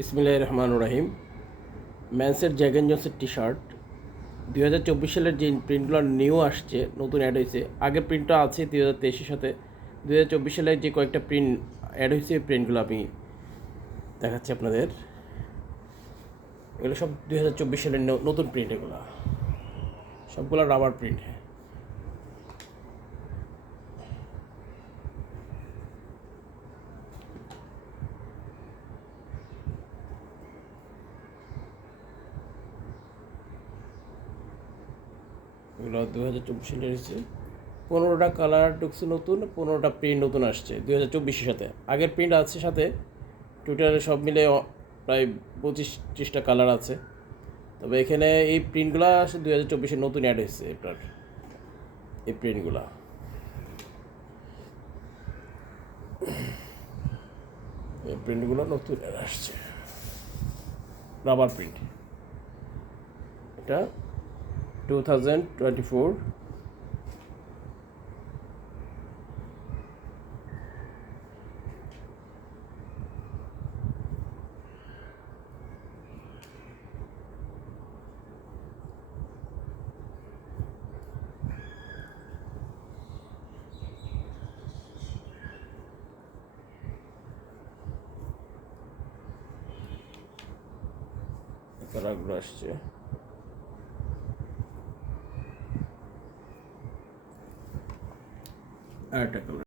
বিসমিল্লাহির রহমানির রহিম। ম্যান্সের Jack and জোন্সের T shirt 2024 সালের যে প্রিন্টগুলো নিউ আসছে, নতুন অ্যাড হয়েছে। আগের প্রিন্টটা আছে 2023-এর সাথে। 2024 সালের যে কয়েকটা প্রিন্ট অ্যাড হয়েছে, এই প্রিন্টগুলো আমি দেখাচ্ছি আপনাদের। এগুলো সব 2024 সালের নতুন প্রিন্ট। এগুলো সবগুলো রাবার প্রিন্ট। এগুলো 2024 সালে এসেছে। 15টা কালার ঢুকছে নতুন, 15টা প্রিন্ট নতুন আসছে 2024-এর সাথে। আগের প্রিন্ট আছে সাথে, টুইটারে সব মিলে প্রায় 25-30টা কালার আছে। তবে এখানে এই প্রিন্টগুলো 2024-এর নতুন অ্যাড হয়েছে। এটার এই প্রিন্টগুলো নতুন অ্যাড আসছে, রাবার প্রিন্ট। এটা 2024। কালারগুলো আসছে। আর একটা কালার